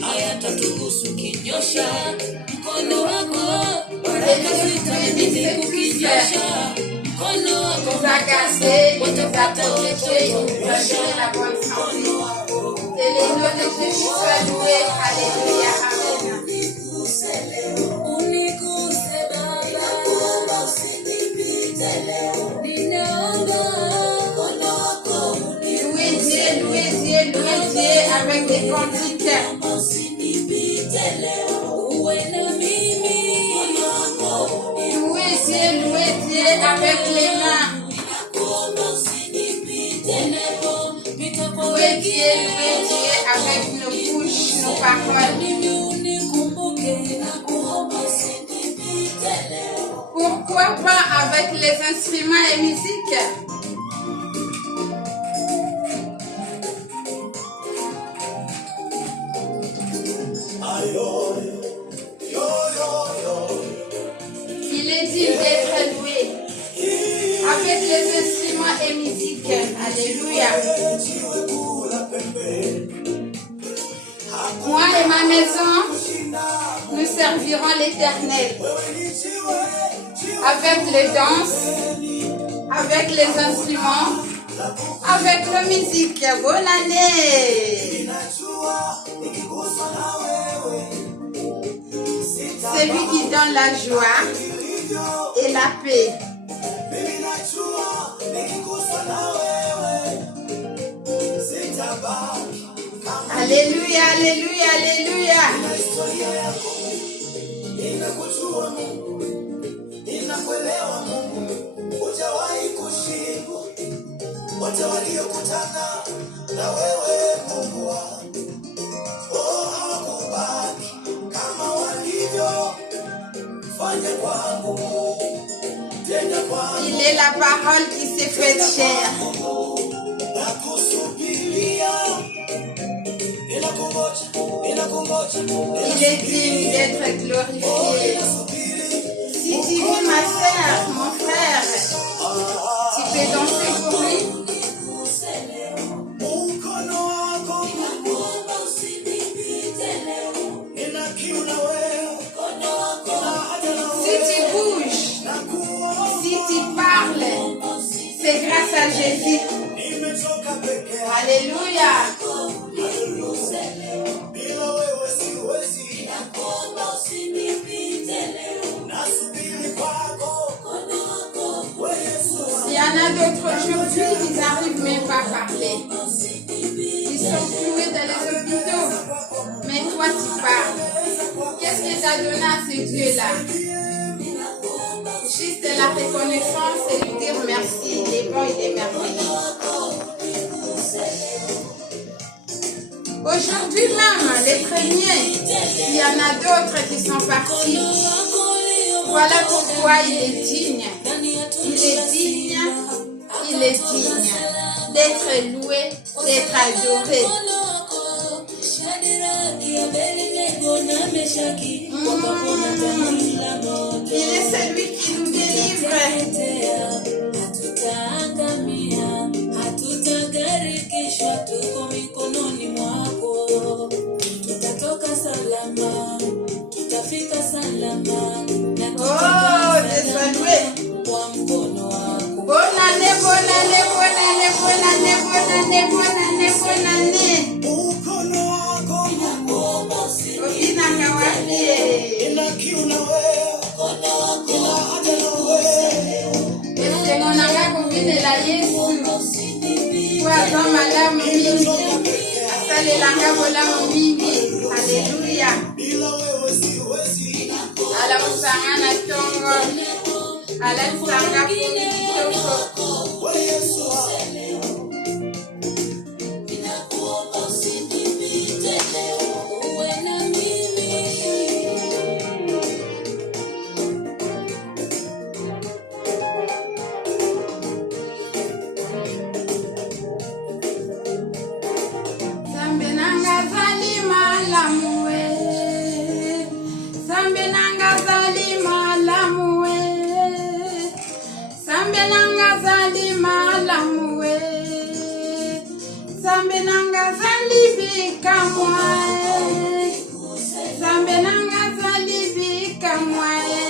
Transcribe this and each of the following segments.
hayatatuhusu kinyosha mkono wako baraka zitamimina kukinyosha mkono wako Zakase, watapata wote washone la bonne santé. Et les noms de Jésus soient loués. Alléluia. Amen. Louez Dieu avec des cantiques. Louez Dieu avec les mains. Louez Dieu avec nos bouches, nos paroles. Pourquoi pas avec les instruments et musique? Il est dit d'être loué avec les instruments et musique. Alléluia. Moi et ma maison, nous servirons l'Éternel avec les danses, avec les instruments, avec la musique. Bonne année. C'est lui qui donne la joie et la paix. Alléluia, alléluia, alléluia. Wote waliokutana na wewe Mungu wangu, hawakubaki kama walivyofanya kwangu, tena kwangu. Il est la parole qui s'est faite chair. Il est digne d'être glorifié. Si tu vis ma sœur, mon frère, tu peux danser pour lui. Si tu bouges, si tu parles, c'est grâce à Jésus. Alléluia. Il y en a d'autres aujourd'hui, ils n'arrivent même pas à parler. Ils sont cloués dans les hôpitaux. Mais toi, tu parles. Qu'est-ce que tu as donné à ce Dieu-là? Juste la reconnaissance et lui dire merci. Il est bon, il est merveilleux. Aujourd'hui même, les premiers, il y en a d'autres qui sont partis. Voilà pourquoi il est digne. Il est digne, il est digne d'être loué, d'être adoré. Il est celui qui nous délivre. Oh, Jésus loué. Bonne année, bonne année, bonne année, bonne année, bonne année, bonne année, bonne année. Obina kawapie. Ese monanga kubine la Yesu. Kwa zoma la mingi. Asale langa bola mingi. Alléluia. Ala usangana tongo. Ala usanga tongo. Zalima lamuwe. libika mwae. Zambe nanga za libika mwae.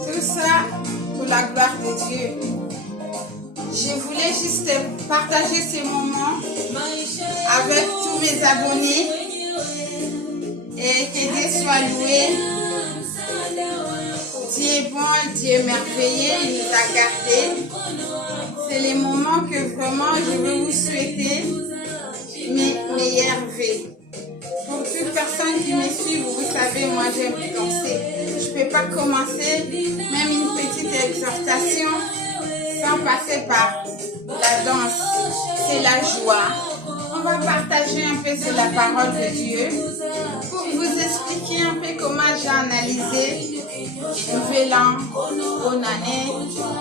Tout ça pour la gloire de Dieu. Je voulais juste partager ces moments avec tous mes abonnés et que Dieu soit loué. Dieu est bon, Dieu est merveilleux, il nous a gardés. C'est les moments que vraiment je veux vous souhaiter mes meilleurs vœux. Pour toute personne qui me suit, vous savez, moi j'aime danser. Je ne peux pas commencer même une petite exhortation sans passer par la danse. C'est la joie. On va partager un peu sur la parole de Dieu pour vous expliquer un peu comment j'ai analysé Nouvel An, bonne année,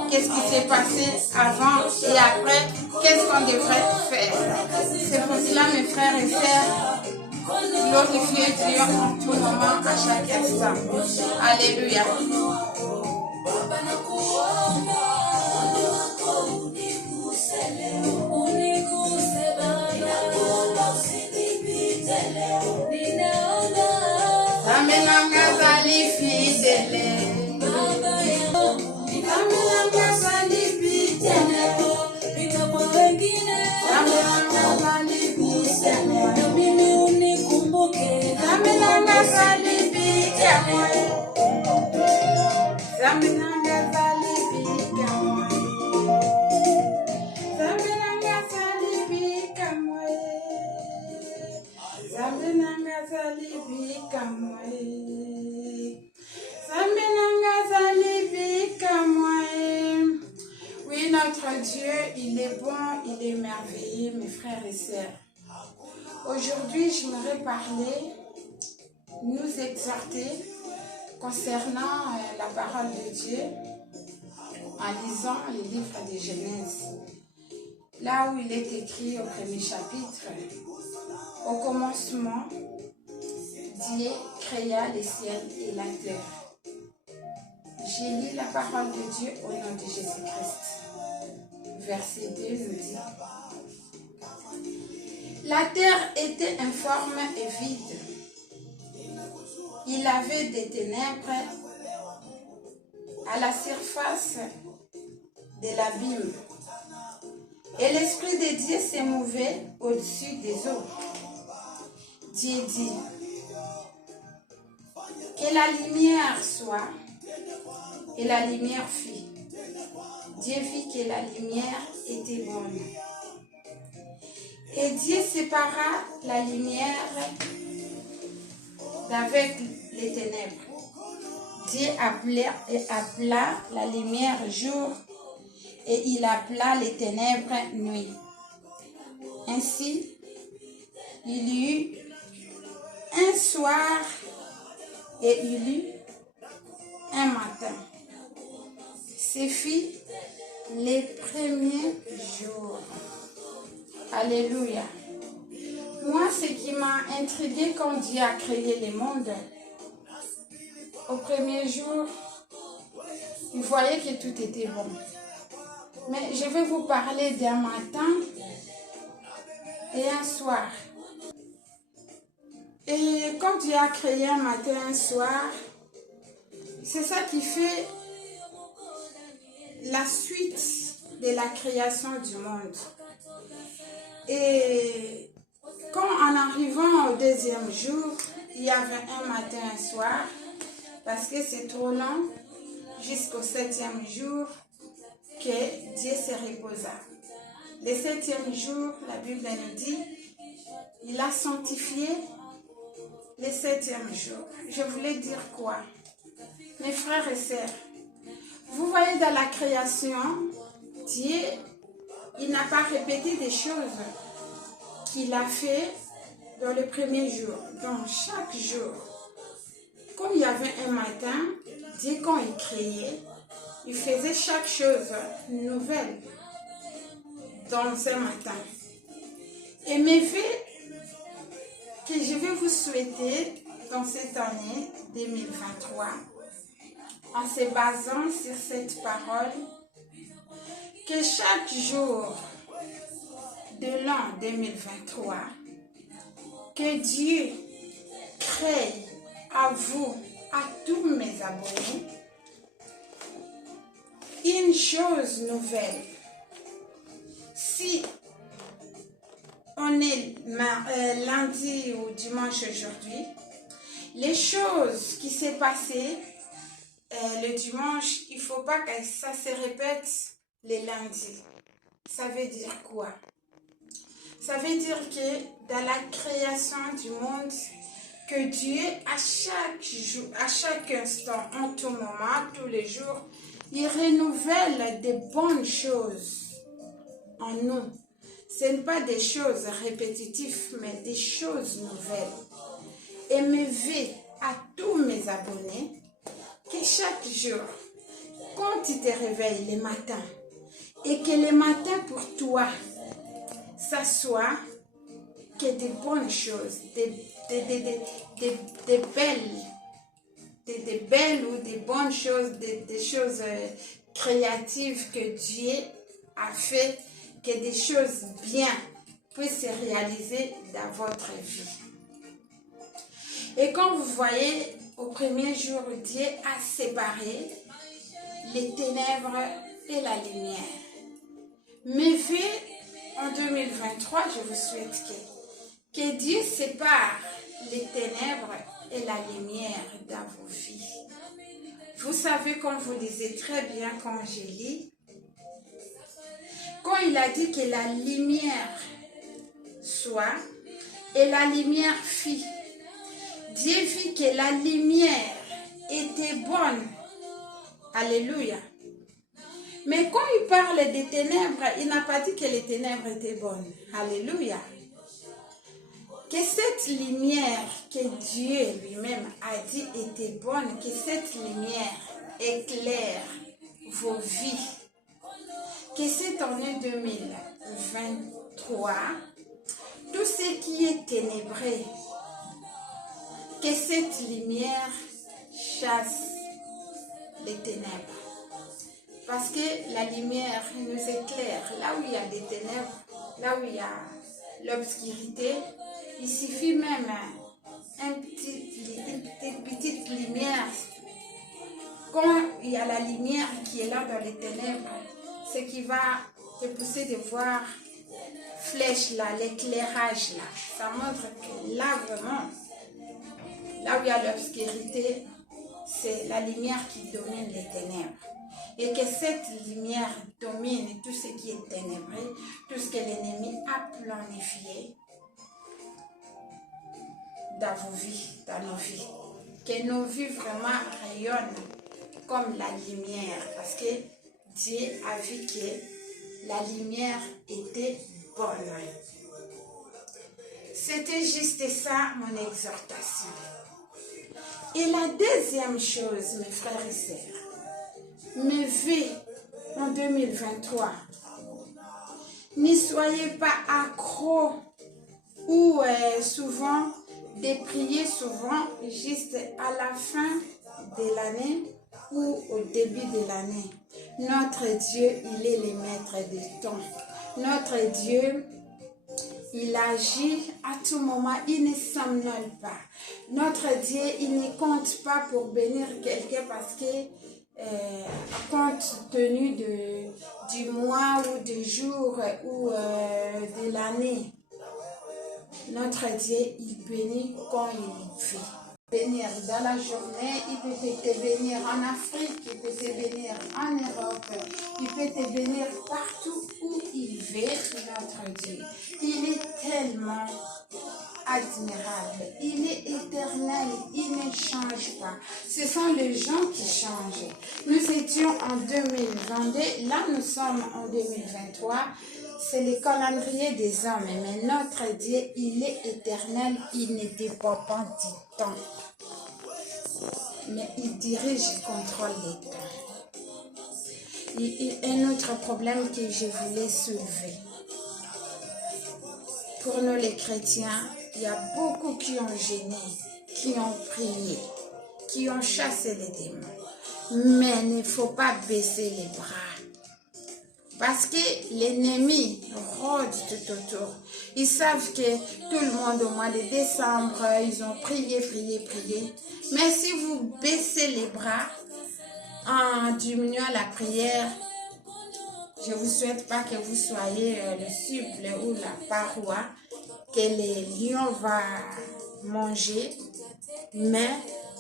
qu'est-ce qui s'est passé avant et après, qu'est-ce qu'on devrait faire. C'est pour cela, mes frères et sœurs, glorifiez Dieu en tout moment, à chaque instant. Alléluia. Amenanga zali fidèle. Amenanga zali fidèle. Amenanga zali fidèle. Mimi unikumbuke. Amenanga zali fidèle. Amenanga zali fidèle. Amenanga zali fidèle. Amenanga zali fidèle. Oui, notre Dieu, il est bon, il est merveilleux, mes frères et sœurs. Aujourd'hui, j'aimerais parler, nous exhorter concernant la parole de Dieu en lisant les livres de Genèse. Là où il est écrit au premier chapitre, au commencement, Dieu créa les ciels et la terre. J'ai lu la parole de Dieu au nom de Jésus-Christ. Verset 2 nous dit: la terre était informe et vide. Il avait des ténèbres à la surface de l'abîme. Et l'Esprit de Dieu se mouvait au-dessus des eaux. Dieu dit: que la lumière soit, et la lumière fit. Dieu vit que la lumière était bonne. Et Dieu sépara la lumière d'avec les ténèbres. Dieu appela la lumière jour, et il appela les ténèbres nuit. Ainsi, il y eut un soir et il y eut un matin. Ce fut les premiers jours. Alléluia. Moi, ce qui m'a intrigué quand Dieu a créé le monde, au premier jour, il voyait que tout était bon. Mais je vais vous parler d'un matin et un soir. Et quand Dieu a créé un matin et un soir, c'est ça qui fait la suite de la création du monde. Et quand en arrivant au deuxième jour, il y avait un matin et un soir, parce que c'est trop long, jusqu'au septième jour, que Dieu se reposa. Le septième jour, la Bible nous dit, il a sanctifié le septième jour. Je voulais dire quoi? Mes frères et sœurs, vous voyez dans la création, Dieu, il n'a pas répété des choses qu'il a fait dans le premier jour. Donc chaque jour, comme il y avait un matin, Dieu, quand il créait, il faisait chaque chose nouvelle dans un matin. Et mes vœux que je vais vous souhaiter dans cette année 2023, en se basant sur cette parole, que chaque jour de l'an 2023, que Dieu crée à vous, à tous mes abonnés, une chose nouvelle. Si on est lundi ou dimanche aujourd'hui, les choses qui s'est passées le dimanche, il ne faut pas que ça se répète les lundis. Ça veut dire quoi? Ça veut dire que dans la création du monde, que Dieu, à chaque jour, à chaque instant, en tout moment, tous les jours, il renouvelle des bonnes choses en nous. Ce n'est pas des choses répétitives, mais des choses nouvelles. Et me vœux à tous mes abonnés que chaque jour, quand tu te réveilles le matin, et que le matin pour toi, ça soit que des bonnes choses, des belles ou des bonnes choses, des choses créatives que Dieu a fait, que des choses bien puissent se réaliser dans votre vie. Et quand vous voyez, au premier jour, Dieu a séparé les ténèbres et la lumière. Mais vu en 2023, je vous souhaite que Dieu sépare les ténèbres et la lumière dans vos vies. Vous savez, comme vous lisez très bien quand je lis, quand il a dit que la lumière soit et la lumière fit, Dieu vit que la lumière était bonne. Alléluia. Mais quand il parle des ténèbres, il n'a pas dit que les ténèbres étaient bonnes. Alléluia. Que cette lumière que Dieu lui-même a dit était bonne, que cette lumière éclaire vos vies. Que cette année 2023, tout ce qui est ténébré, que cette lumière chasse les ténèbres. Parce que la lumière nous éclaire. Là où il y a des ténèbres, là où il y a l'obscurité, il suffit même une petite lumière. Quand il y a la lumière qui est là dans les ténèbres, ce qui va te pousser de voir flèche là, l'éclairage là. Ça montre que là vraiment, là où il y a l'obscurité, c'est la lumière qui domine les ténèbres. Et que cette lumière domine tout ce qui est ténébré, tout ce que l'ennemi a planifié dans vos vies, dans nos vies. Que nos vies vraiment rayonnent comme la lumière. Parce que Dieu a vu que la lumière était bonne. C'était juste ça mon exhortation. Et la deuxième chose, mes frères et sœurs, mes vœux en 2023, ne soyez pas accros ou souvent de prier souvent juste à la fin de l'année ou au début de l'année. Notre Dieu, il est le maître du temps. Notre Dieu, il agit à tout moment, il ne somnole pas. Notre Dieu, il ne compte pas pour bénir quelqu'un parce que compte tenu du mois ou du jour ou de l'année. Notre Dieu, il bénit quand il veut. Bénir dans la journée, il peut te bénir en Afrique, il peut te bénir en Europe, il peut te bénir partout où il veut, notre Dieu. Il est tellement admirable, il est éternel, il ne change pas. Ce sont les gens qui changent. Nous étions en 2022, là nous sommes en 2023. C'est le calendrier des hommes, mais notre Dieu, il est éternel, il ne dépend pas du temps. mais il dirige, il contrôle les temps. Un autre problème que je voulais soulever. Pour nous les chrétiens, il y a beaucoup qui ont gêné, qui ont prié, qui ont chassé les démons. Mais il ne faut pas baisser les bras. Parce que l'ennemi rôde tout autour. Ils savent que tout le monde au mois de décembre, ils ont prié. Mais si vous baissez les bras en diminuant la prière, je ne vous souhaite pas que vous soyez le cible ou la paroi que les lions vont manger. Mais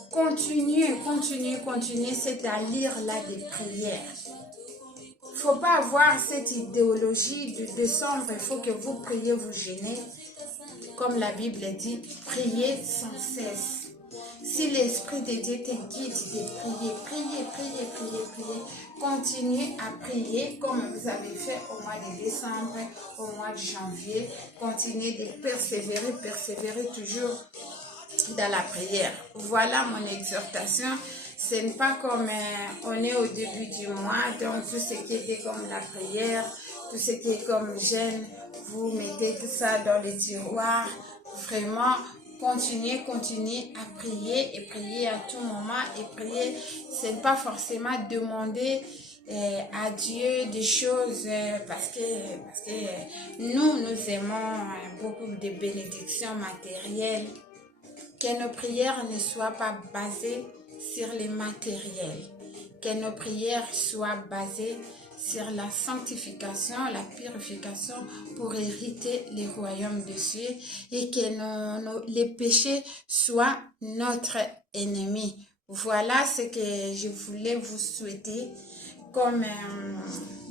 continuez, c'est-à-dire là des prières. Il ne faut pas avoir cette idéologie de décembre, il faut que vous priez, vous gênez. Comme la Bible dit, priez sans cesse. Si l'Esprit de Dieu te guide de prier, continuez à prier comme vous avez fait au mois de décembre, au mois de janvier. Continuez de persévérer toujours dans la prière. Voilà mon exhortation. Ce n'est pas comme on est au début du mois, donc tout ce qui était comme la prière, tout ce qui est comme jeûne, vous mettez tout ça dans les tiroirs. Vraiment, continuez à prier et prier à tout moment. Et prier, ce n'est pas forcément demander à Dieu des choses parce que nous aimons beaucoup de bénédictions matérielles. Que nos prières ne soient pas basées sur les matériels, que nos prières soient basées sur la sanctification, la purification pour hériter les royaumes de cieux et que les péchés soient notre ennemi. Voilà ce que je voulais vous souhaiter comme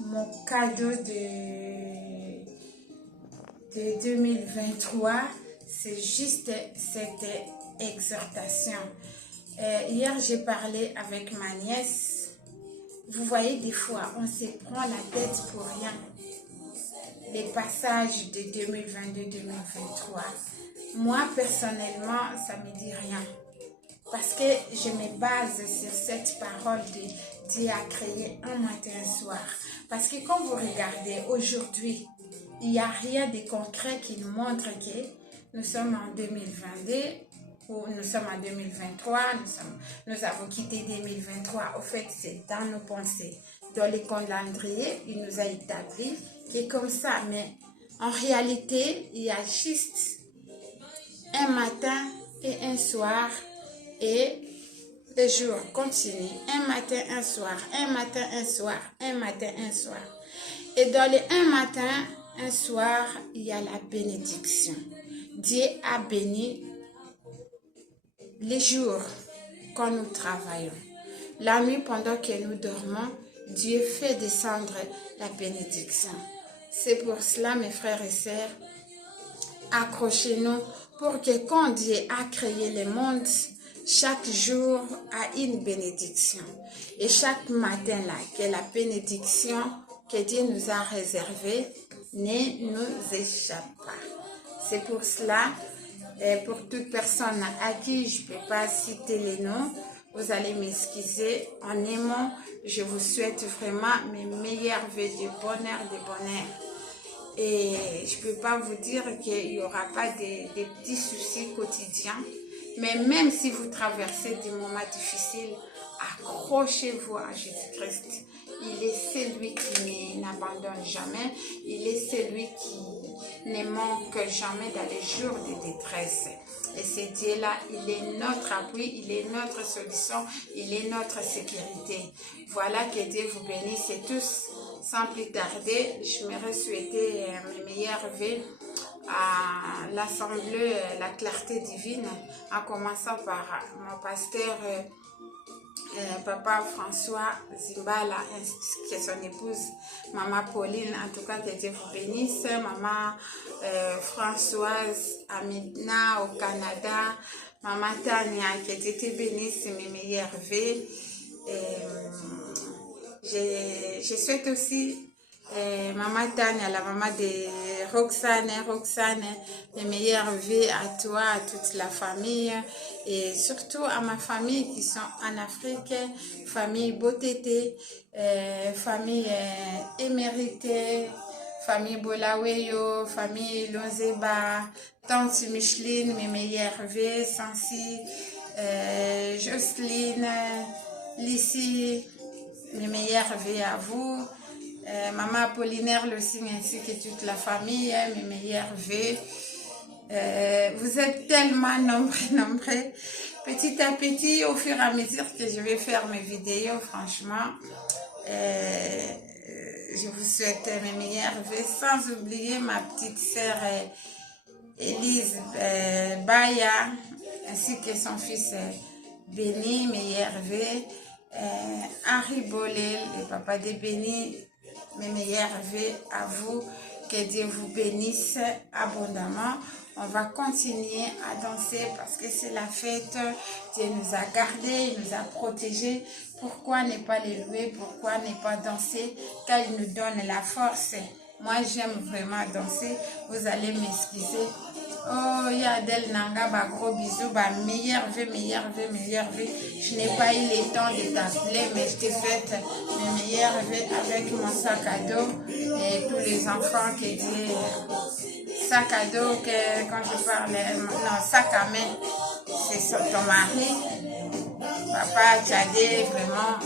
mon cadeau de 2023. C'est juste cette exhortation. Hier, j'ai parlé avec ma nièce. Vous voyez, des fois, on se prend la tête pour rien. Les passages de 2022-2023, moi, personnellement, ça ne me dit rien. Parce que je me base sur cette parole de Dieu a créé un matin et un soir. Parce que quand vous regardez aujourd'hui, il n'y a rien de concret qui nous montre que nous sommes en 2022 ou nous sommes en 2023, nous avons quitté 2023. Au fait, c'est dans nos pensées. Dans les calendriers, il nous a établi qui est comme ça. Mais en réalité, il y a juste un matin et un soir et le jour continue. Un matin, un soir, un matin, un soir, un matin, un soir. Et dans les un matin, un soir, il y a la bénédiction. Dieu a béni les jours quand nous travaillons. La nuit, pendant que nous dormons, Dieu fait descendre la bénédiction. C'est pour cela, mes frères et sœurs, accrochez-nous pour que quand Dieu a créé le monde, chaque jour a une bénédiction. Et chaque matin, là, que la bénédiction que Dieu nous a réservée ne nous échappe pas. C'est pour cela, pour toute personne à qui je ne peux pas citer les noms, vous allez m'excuser. En aimant, je vous souhaite vraiment mes meilleurs vœux de bonheur. Et je ne peux pas vous dire qu'il n'y aura pas des petits soucis quotidiens. Mais même si vous traversez des moments difficiles, accrochez-vous à Jésus-Christ. Il est celui qui n'abandonne jamais. Il est celui qui ne manque jamais dans les jours de détresse. Et ce Dieu-là, il est notre appui, il est notre solution, il est notre sécurité. Voilà, que Dieu vous bénisse tous. Sans plus tarder, je me souhaiter mes meilleurs vœux à l'Assemblée, la clarté divine, en commençant par mon pasteur Papa François Zimbala, qui est son épouse, Maman Pauline, en tout cas que Dieu vous bénisse, Maman Françoise Amina au Canada, Maman Tania, que Dieu te bénisse, mes meilleurs vœux. Je souhaite aussi Maman Tania, la maman de Roxane, mes meilleurs vœux à toi, à toute la famille et surtout à ma famille qui sont en Afrique, famille Botété, famille éméritée, famille Bolaweyo, famille Lonzeba, tante Micheline, mes meilleurs vœux, Sansi, Jocelyne, Lissy, mes meilleurs vœux à vous. Maman Apollinaire, le signe ainsi que toute la famille, mes meilleurs vœux. Vous êtes tellement nombreux. Petit à petit, au fur et à mesure que je vais faire mes vidéos, franchement, je vous souhaite mes meilleurs vœux, sans oublier ma petite sœur Élise Baya, ainsi que son fils Béni, meilleurs vœux. Henri Bolel, le papa de Béni, mes meilleurs vœux à vous, que Dieu vous bénisse abondamment. On va continuer à danser parce que c'est la fête. Dieu nous a gardés, il nous a protégés. Pourquoi ne pas les louer? Pourquoi ne pas danser? Car il nous donne la force. Moi, j'aime vraiment danser. Vous allez m'excuser. Oh, Yadel Nanga, bah, gros bisous, bah, meilleur vœu. Je n'ai pas eu le temps de t'appeler, mais je t'ai fait mes meilleurs vœux avec mon sac à dos et tous les enfants qui disaient sac à dos, que quand je parle, non, sac à main, c'est ton mari. Papa Tchadé, vraiment,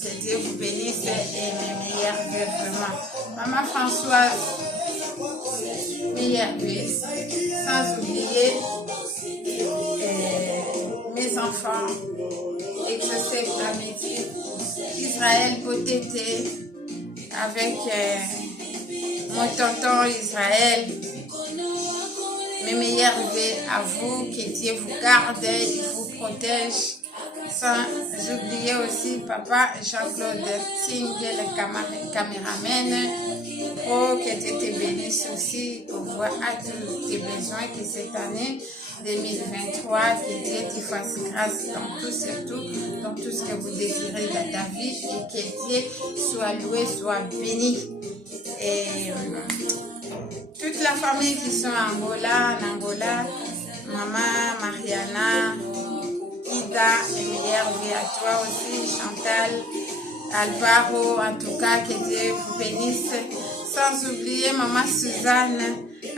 que Dieu vous bénisse et mes meilleurs vœux, vraiment. Maman Françoise, meilleurs vœux. Sans oublier mes enfants, Exocep Amity, Israël Botété, avec mon tonton Israël. Mes meilleurs vœux à vous, que Dieu vous garde, il vous protège. Sans oublier aussi papa Jean-Claude Tingue, le caméraman. Oh, que Dieu te bénisse aussi pour voir à tous tes besoins que cette année 2023, que Dieu te fasse grâce dans tout, surtout dans tout ce que vous désirez dans ta vie et que Dieu soit loué, soit béni. Et toute la famille qui sont en Angola, maman, Mariana, Ida, et meilleurs vœux à toi aussi, Chantal, Alvaro, en tout cas, que Dieu vous bénisse. Sans oublier maman Suzanne,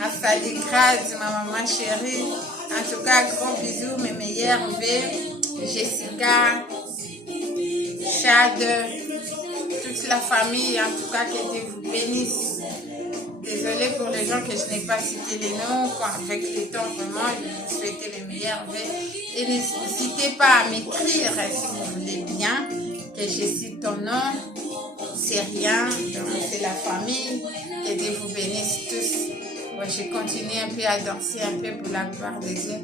à Saligrade, ma maman chérie. En tout cas, gros bisous, mes meilleurs vœux. Jessica, Chad, toute la famille, en tout cas, que Dieu vous bénisse. Désolée pour les gens que je n'ai pas cité les noms, avec le temps, vraiment, je vous souhaite les meilleurs vœux. Et n'hésitez pas à m'écrire si vous voulez bien que je cite ton nom. C'est rien, c'est la famille, que Dieu vous bénisse tous. Moi, je continue un peu à danser, un peu pour la gloire de Dieu,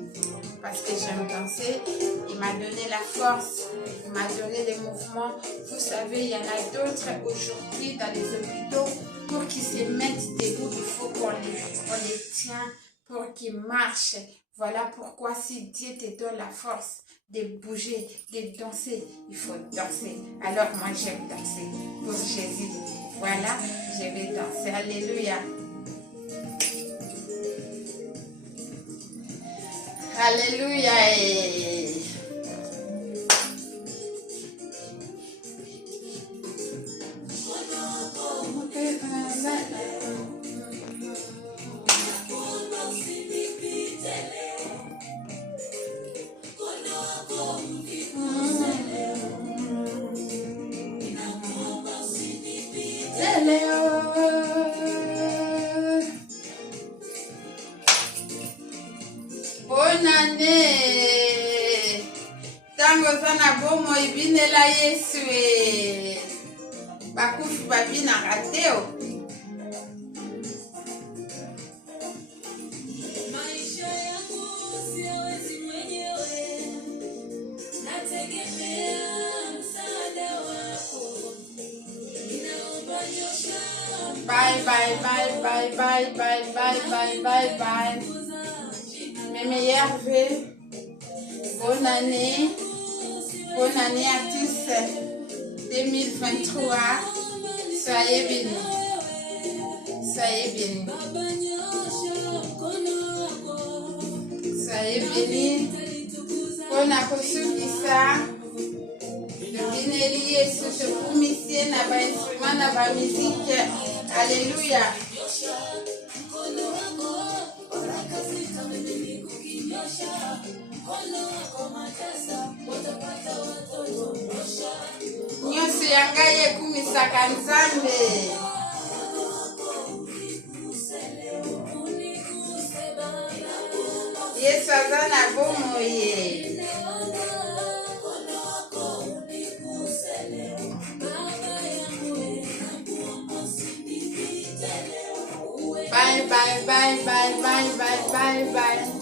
parce que j'aime danser. Il m'a donné la force, il m'a donné les mouvements. Vous savez, il y en a d'autres aujourd'hui dans les hôpitaux, pour qu'ils se mettent debout, il faut qu'on les tient, pour qu'ils marchent. Voilà pourquoi si Dieu te donne la force de bouger, de danser, il faut danser. Alors moi j'aime danser pour Jésus. Voilà, je vais danser. Alléluia. Alléluia. Bonne année. Tango sana bomo ibinela Yesu bakufu babina rateo. Bye. Mes meilleurs vœux. Bonne année à tous. 2023. Soyez bénis. Soyez bénis. Soyez bénis. Pona kusukisa. Bineli Yesu tukumisie na ba instrument na ba musique. Alléluia. Nyonso yangaye kumisaka Nzambe. Yesu aza na bomoi. Bye, bye, bye, bye, bye, bye, bye, bye.